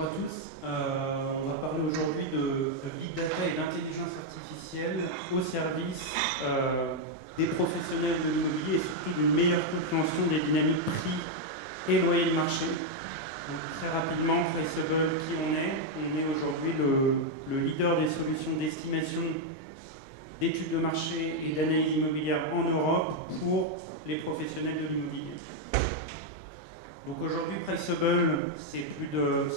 bonjour à tous. On va parler aujourd'hui de Big Data et d'intelligence artificielle au service des professionnels de l'immobilier et surtout d'une meilleure compréhension des dynamiques prix et loyers de marché. Donc, très rapidement, Priceable, qui on est? On est aujourd'hui le leader des solutions d'estimation, d'études de marché et d'analyse immobilière en Europe pour les professionnels de l'immobilier. Donc aujourd'hui, Priceable, c'est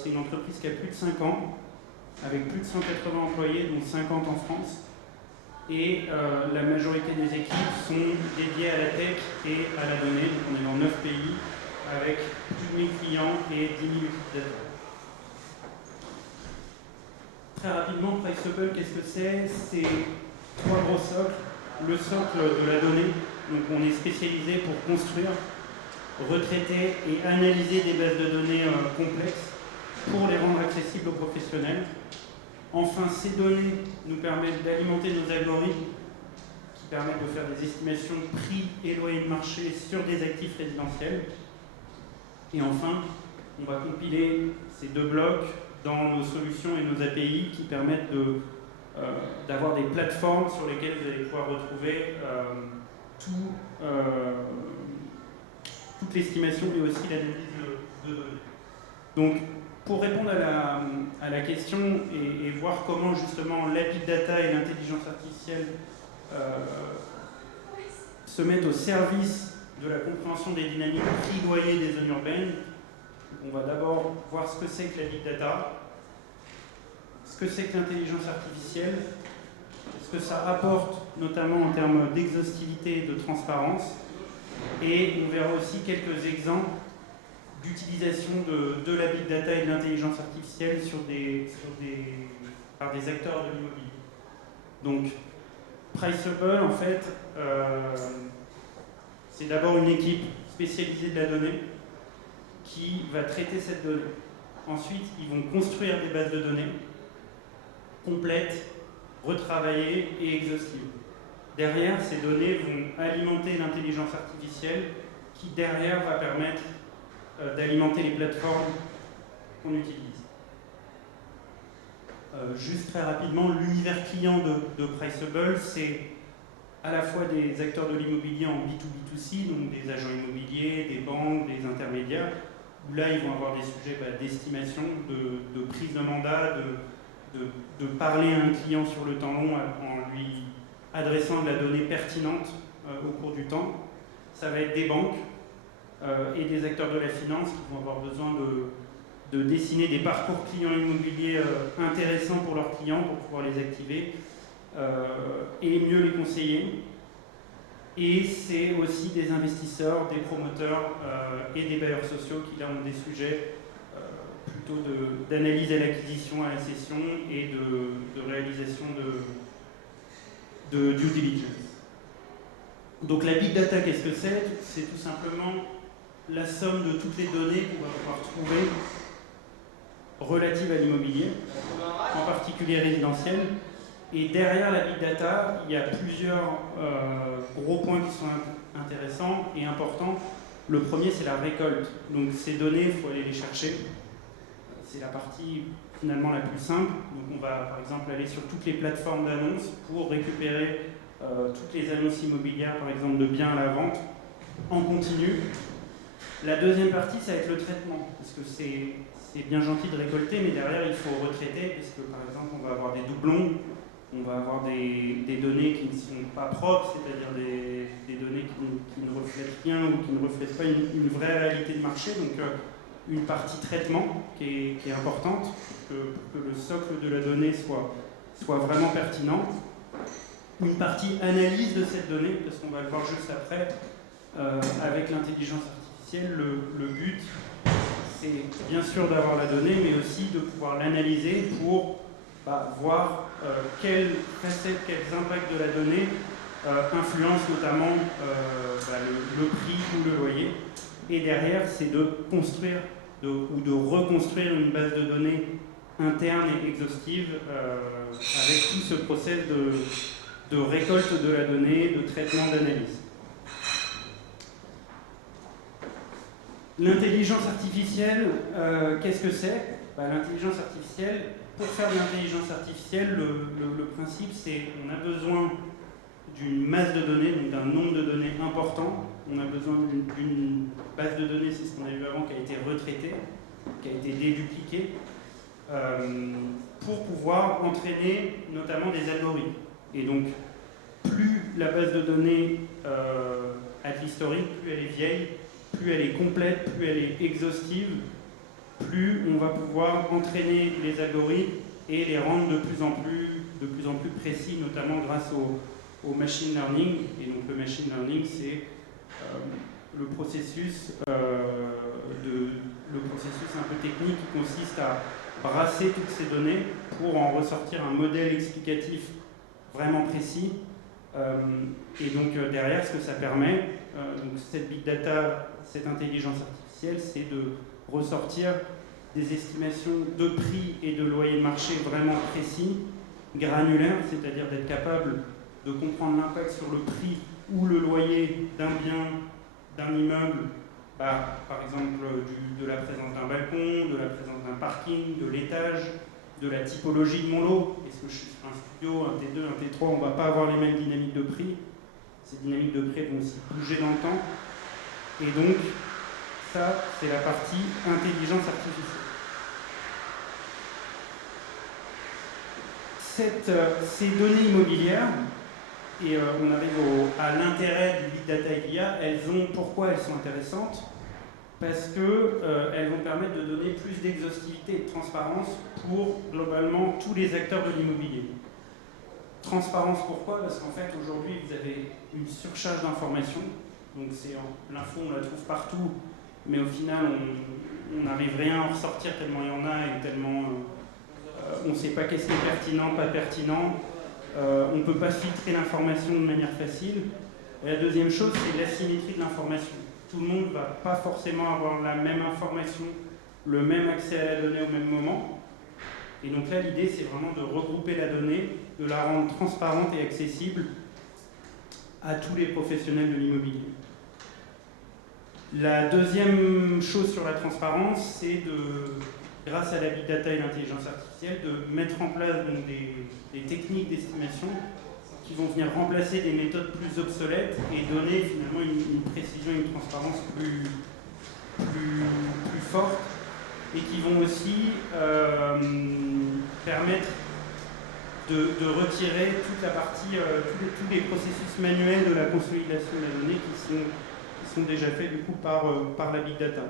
une entreprise qui a plus de 5 ans, avec plus de 180 employés, dont 50 en France. Et la majorité des équipes sont dédiées à la tech et à la donnée. Donc on est dans 9 pays, avec plus de 1000 clients et 10 000 utilisateurs. Très rapidement, Priceable, qu'est-ce que c'est? C'est 3 gros socles. Le socle de la donnée, donc on est spécialisé pour construire, retraiter et analyser des bases de données complexes pour les rendre accessibles aux professionnels. Enfin, ces données nous permettent d'alimenter nos algorithmes qui permettent de faire des estimations de prix et loyers de marché sur des actifs résidentiels. Et enfin, on va compiler ces 2 blocs dans nos solutions et nos API qui permettent d'avoir des plateformes sur lesquelles vous allez pouvoir retrouver toute l'estimation et aussi l'analyse de données. Donc, pour répondre à la question et voir comment justement la big data et l'intelligence artificielle se mettent au service de la compréhension des dynamiques prix-loyer des zones urbaines, on va d'abord voir ce que c'est que la big data, ce que c'est que l'intelligence artificielle, ce que ça apporte notamment en termes d'exhaustivité et de transparence. Et on verra aussi quelques exemples d'utilisation de la big data et de l'intelligence artificielle par des acteurs de l'immobilier. Donc, Priceable, en fait, c'est d'abord une équipe spécialisée de la donnée qui va traiter cette donnée. Ensuite, ils vont construire des bases de données complètes, retravaillées et exhaustives. Derrière, ces données vont alimenter l'intelligence artificielle qui, derrière, va permettre d'alimenter les plateformes qu'on utilise. Juste très rapidement, l'univers client de Priceable, c'est à la fois des acteurs de l'immobilier en B2B2C, donc des agents immobiliers, des banques, des intermédiaires, où là, ils vont avoir des sujets d'estimation, de prise de mandat, de parler à un client sur le temps long en lui adressant de la donnée pertinente au cours du temps. Ça va être des banques et des acteurs de la finance qui vont avoir besoin de dessiner des parcours clients immobiliers intéressants pour leurs clients pour pouvoir les activer et mieux les conseiller. Et c'est aussi des investisseurs, des promoteurs et des bailleurs sociaux qui là ont des sujets plutôt d'analyse à l'acquisition, à la cession et de réalisation de due diligence. Donc la big data, qu'est-ce que c'est? C'est tout simplement la somme de toutes les données qu'on va pouvoir trouver relatives à l'immobilier, en particulier résidentiel. Et derrière la big data, il y a plusieurs gros points qui sont intéressants et importants. Le premier, c'est la récolte. Donc ces données, il faut aller les chercher. C'est la partie finalement la plus simple. Donc on va par exemple aller sur toutes les plateformes d'annonces pour récupérer toutes les annonces immobilières, par exemple de biens à la vente, en continu. La deuxième partie, ça va être le traitement, parce que c'est bien gentil de récolter, mais derrière il faut retraiter, parce que par exemple on va avoir des doublons, on va avoir des données qui ne sont pas propres, c'est-à-dire des données qui ne reflètent rien ou qui ne reflètent pas une vraie réalité de marché. Donc une partie traitement qui est importante, que le socle de la donnée soit vraiment pertinent. Une partie analyse de cette donnée, parce qu'on va le voir juste après, avec l'intelligence artificielle, le but, c'est bien sûr d'avoir la donnée, mais aussi de pouvoir l'analyser pour voir quelles facettes, quels impacts de la donnée influencent notamment le prix ou le loyer. Et derrière, c'est de construire ou de reconstruire une base de données interne et exhaustive avec tout ce process de récolte de la donnée, de traitement, d'analyse. L'intelligence artificielle, qu'est-ce que c'est? L'intelligence artificielle, pour faire de l'intelligence artificielle, le principe c'est qu'on a besoin d'une masse de données, donc d'un nombre de données important. On a besoin d'une base de données, c'est ce qu'on a vu avant, qui a été retraitée, qui a été dédupliquée, pour pouvoir entraîner notamment des algorithmes. Et donc, plus la base de données a de l'historique, plus elle est vieille, plus elle est complète, plus elle est exhaustive, plus on va pouvoir entraîner les algorithmes et les rendre de plus en plus précis, notamment grâce au machine learning. Et donc le machine learning, c'est le processus un peu technique qui consiste à brasser toutes ces données pour en ressortir un modèle explicatif vraiment précis. Et donc derrière, ce que ça permet, donc cette big data, cette intelligence artificielle, c'est de ressortir des estimations de prix et de loyer de marché vraiment précis, granulaires, c'est-à-dire d'être capable de comprendre l'impact sur le prix ou le loyer d'un bien, d'un immeuble, par exemple de la présence d'un balcon, de la présence d'un parking, de l'étage, de la typologie de mon lot. Est-ce que je suis sur un studio, un T2, un T3, on ne va pas avoir les mêmes dynamiques de prix. Ces dynamiques de prix vont aussi bouger dans le temps. Et donc, ça, c'est la partie intelligence artificielle. Ces données immobilières, et on arrive à l'intérêt du big data et l'IA, pourquoi elles sont intéressantes? Parce qu'elles vont permettre de donner plus d'exhaustivité et de transparence pour globalement tous les acteurs de l'immobilier. Transparence pourquoi? Parce qu'en fait aujourd'hui vous avez une surcharge d'informations, donc l'info on la trouve partout, mais au final on n'arrive rien à en ressortir tellement il y en a et tellement on ne sait pas qu'est-ce qui est pertinent, pas pertinent, on ne peut pas filtrer l'information de manière facile. Et la deuxième chose, c'est l'asymétrie de l'information. Tout le monde ne va pas forcément avoir la même information, le même accès à la donnée au même moment. Et donc là, l'idée, c'est vraiment de regrouper la donnée, de la rendre transparente et accessible à tous les professionnels de l'immobilier. La deuxième chose sur la transparence, c'est grâce à la big data et l'intelligence artificielle, de mettre en place donc, des techniques d'estimation qui vont venir remplacer des méthodes plus obsolètes et donner finalement une précision et une transparence plus forte, et qui vont aussi permettre de retirer toute la partie, tous les processus manuels de la consolidation de la donnée qui sont déjà faits du coup par la big data.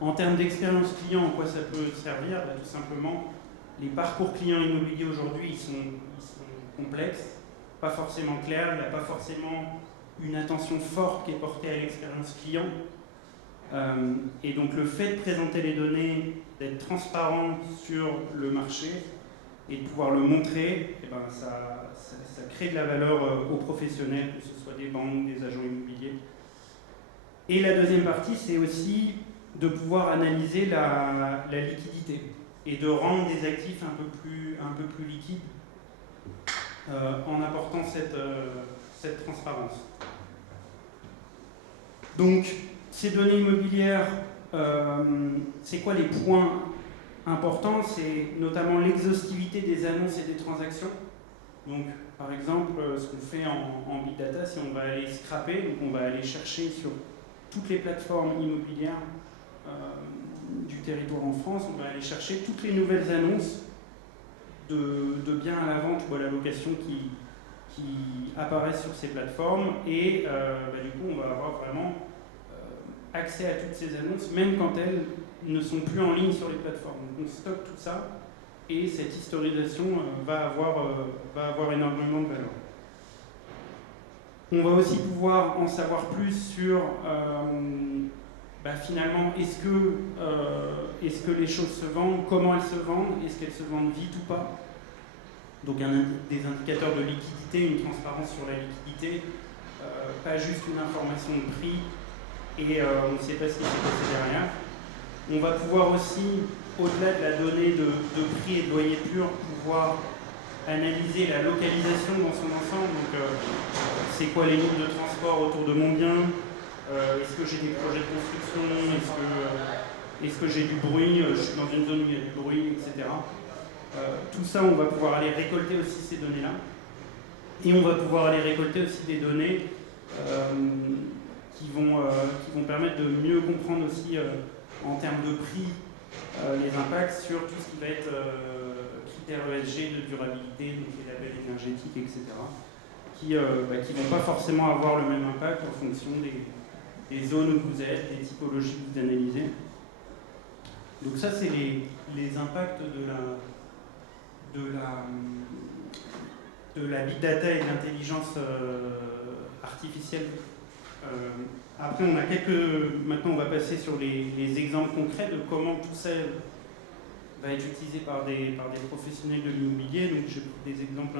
En termes d'expérience client, en quoi ça peut servir? Tout simplement, les parcours clients immobiliers aujourd'hui, ils sont complexes, pas forcément clairs, il n'y a pas forcément une attention forte qui est portée à l'expérience client. Et donc le fait de présenter les données, d'être transparent sur le marché et de pouvoir le montrer, ça crée de la valeur aux professionnels, que ce soit des banques, des agents immobiliers. Et la deuxième partie, c'est aussi de pouvoir analyser la liquidité et de rendre des actifs un peu plus liquides en apportant cette transparence. Donc, ces données immobilières, c'est quoi les points importants? C'est notamment l'exhaustivité des annonces et des transactions. Donc, par exemple, ce qu'on fait en big data, c'est on va aller scraper, donc on va aller chercher sur toutes les plateformes immobilières du territoire en France, on va aller chercher toutes les nouvelles annonces de biens à la vente ou à la location qui apparaissent sur ces plateformes, et du coup on va avoir vraiment accès à toutes ces annonces, même quand elles ne sont plus en ligne sur les plateformes. Donc on stocke tout ça, et cette historisation va avoir énormément de valeur. On va aussi pouvoir en savoir plus sur finalement, est-ce que les choses se vendent, comment elles se vendent, est-ce qu'elles se vendent vite ou pas. Donc des indicateurs de liquidité, une transparence sur la liquidité, pas juste une information de prix et on ne sait pas ce qui s'est passé derrière. On va pouvoir aussi, au-delà de la donnée de prix et de loyer pur, pouvoir analyser la localisation dans son ensemble. Donc c'est quoi les lignes de transport autour de mon bien, est-ce que j'ai des projets de construction, Est-ce que j'ai du bruit? Je suis dans une zone où il y a du bruit, etc. Tout ça, on va pouvoir aller récolter aussi ces données-là. Et on va pouvoir aller récolter aussi des données qui vont permettre de mieux comprendre aussi en termes de prix les impacts sur tout ce qui va être critères ESG de durabilité, donc les labels énergétiques, etc. Qui vont pas forcément avoir le même impact en fonction des zones où vous êtes, des typologies que vous analysez. Donc ça, c'est les impacts de la big data et de l'intelligence artificielle. Après, maintenant, on va passer sur les exemples concrets de comment tout ça va être utilisé par des professionnels de l'immobilier. Donc, j'ai pris des exemples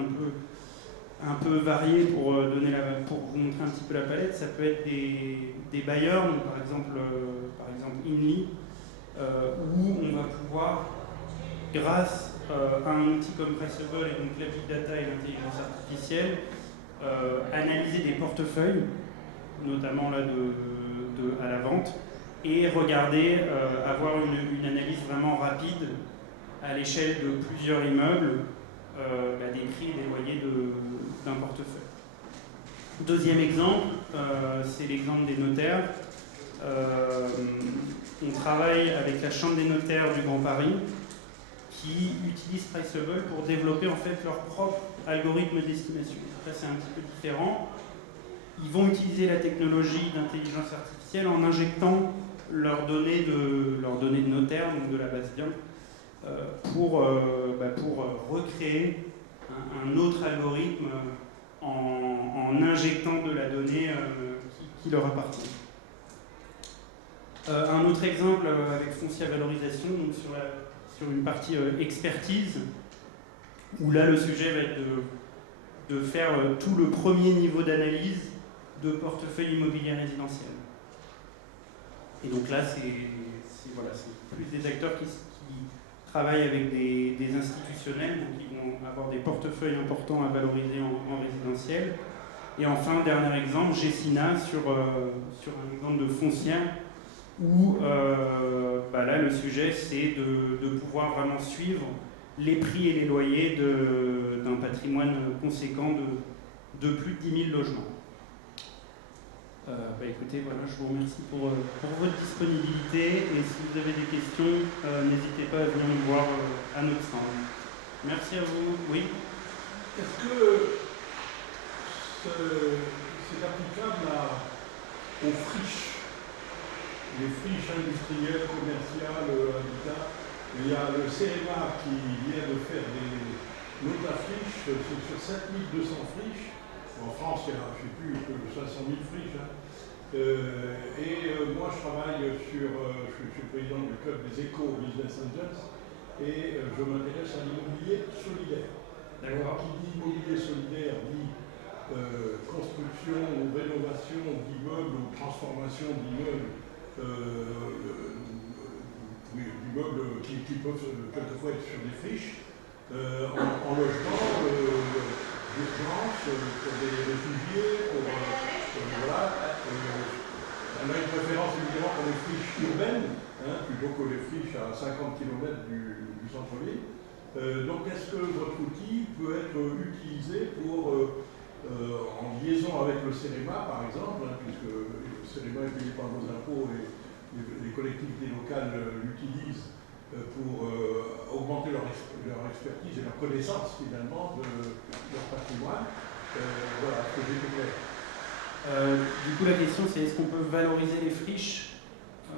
un peu variés pour vous montrer un petit peu la palette. Ça peut être des bailleurs, donc par exemple Inly, où on va pouvoir, grâce à un outil comme Priceable et donc la big data et l'intelligence artificielle, analyser des portefeuilles, notamment là à la vente, et regarder, avoir une analyse vraiment rapide à l'échelle de plusieurs immeubles des prix et des loyers d'un portefeuille. Deuxième exemple, c'est l'exemple des notaires. On travaille avec la Chambre des notaires du Grand Paris qui utilise Priceable pour développer en fait leur propre algorithme d'estimation. Là, c'est un petit peu différent. Ils vont utiliser la technologie d'intelligence artificielle en injectant leurs données de notaire, donc de la base bien, pour recréer un autre algorithme en injectant de la donnée qui leur appartient. Un autre exemple avec Foncia Valorisation, donc sur une partie expertise, où là le sujet va être de faire tout le premier niveau d'analyse de portefeuille immobilier résidentiel. Et donc là, c'est plus des acteurs qui travaillent avec des institutionnels, donc ils vont avoir des portefeuilles importants à valoriser en résidentiel. Et enfin, dernier exemple, Gessina sur un exemple de foncière, où là, le sujet, c'est de pouvoir vraiment suivre les prix et les loyers d'un patrimoine conséquent de plus de 10 000 logements. Écoutez, voilà, je vous remercie pour votre disponibilité, et si vous avez des questions, n'hésitez pas à venir nous voir à notre stand. Merci à vous. Oui. Est-ce que c'est applicable aux friches, les friches industrielles, commerciales, habitat? Il y a le CEREMA qui vient de faire des notafriches sur 7200 friches. En France, il y a, je ne sais plus, 500 000 friches. Hein. Moi, je travaille je suis président du club des échos Business Angels, et je m'intéresse à l'immobilier solidaire. Alors, qui dit immobilier solidaire dit construction ou rénovation d'immeubles ou transformation d'immeubles, d'immeubles qui peuvent quelquefois être sur des friches, en logement d'urgence, pour des réfugiés, voilà. On a une préférence évidemment pour les friches urbaines, plutôt que les friches à 50 km du centre-ville. Donc est-ce que votre outil peut être utilisé pour, en liaison avec le CEREMA par exemple, puisque le CEREMA est payé par nos impôts et les collectivités locales l'utilisent pour augmenter leur expertise et leur connaissance finalement de leur patrimoine. Voilà, ce que j'ai fait clair. Du coup, la question, c'est est-ce qu'on peut valoriser les friches?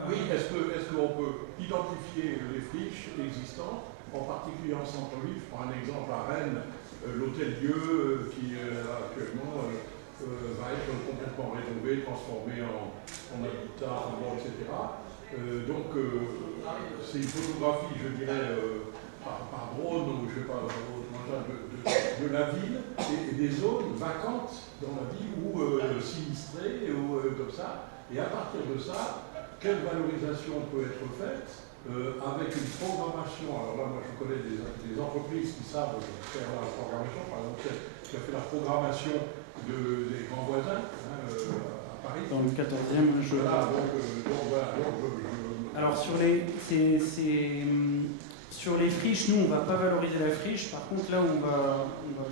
Oui, est-ce qu'on peut identifier les friches existantes, en particulier en centre-ville? Je prends un exemple à Rennes, l'Hôtel-Dieu qui actuellement va être complètement rénové, transformé en habitat, etc. C'est une photographie, je dirais, par drone, ou je ne sais pas, de la ville et des zones vacantes dans la ville ou sinistrées ou comme ça. Et à partir de ça, quelle valorisation peut être faite avec une programmation? Alors là, moi, je connais des entreprises qui savent faire la programmation. Par exemple, qui a fait la programmation des grands voisins à Paris. Dans le 14e, voilà, donc je Alors sur les friches, nous on ne va pas valoriser la friche. Par contre là où on va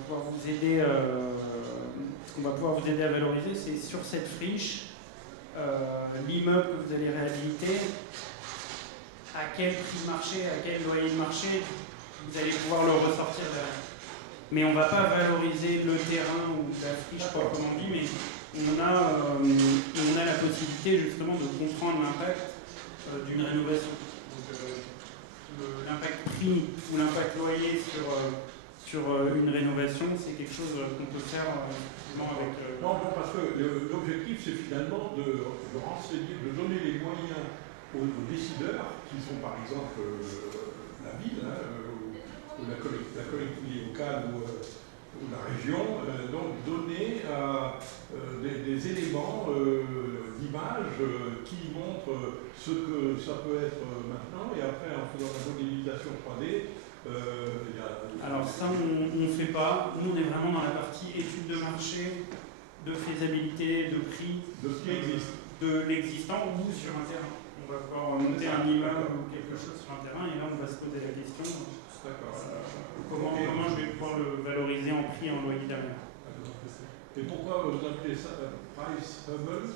pouvoir vous aider, ce qu'on va pouvoir vous aider à valoriser, c'est sur cette friche, l'immeuble que vous allez réhabiliter, à quel prix de marché, à quel loyer de marché, vous allez pouvoir le ressortir derrière. Mais on ne va pas valoriser le terrain ou la friche proprement dit, mais on a la possibilité justement de comprendre l'impact d'une rénovation. Donc l'impact prix ou l'impact loyer sur une rénovation, c'est quelque chose qu'on peut faire avec... Non, parce que l'objectif, c'est finalement de renseigner, de donner les moyens aux décideurs, qui sont par exemple la ville, ou la collectivité locale ou la région, donc donner des éléments d'image qui montrent ce que ça peut être maintenant, et après en faisant la modélisation 3D, Alors ça on ne fait pas, nous on est vraiment dans la partie étude de marché, de faisabilité, de prix, de ce qui existe, de l'existant ou sur un terrain. On va pouvoir monter un immeuble ou quelque chose sur un terrain et là on va se poser la question comment je vais pouvoir le valoriser en prix et en loyer derrière. Et pourquoi vous appelez ça priceable?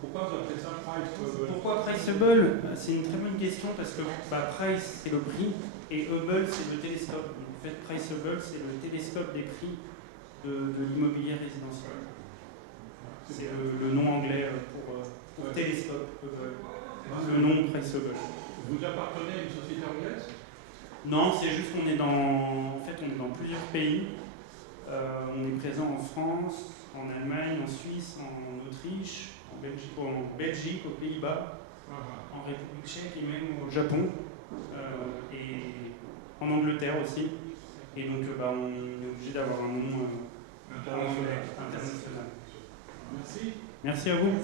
Pourquoi vous appelez ça priceable? Pourquoi priceable? C'est une très bonne question parce que price c'est le prix et able c'est le télescope. Donc, en fait priceable c'est le télescope des prix de l'immobilier résidentiel. C'est le nom anglais pour télescope, le nom priceable. Vous appartenez à une société anglaise? Non, c'est juste qu'on est on est dans plusieurs pays. On est présent en France, en Allemagne, en Suisse, en Autriche, en Belgique, aux Pays-Bas, en République tchèque et même au Japon, et en Angleterre aussi. Et donc on est obligé d'avoir un nom international. Merci. Merci à vous.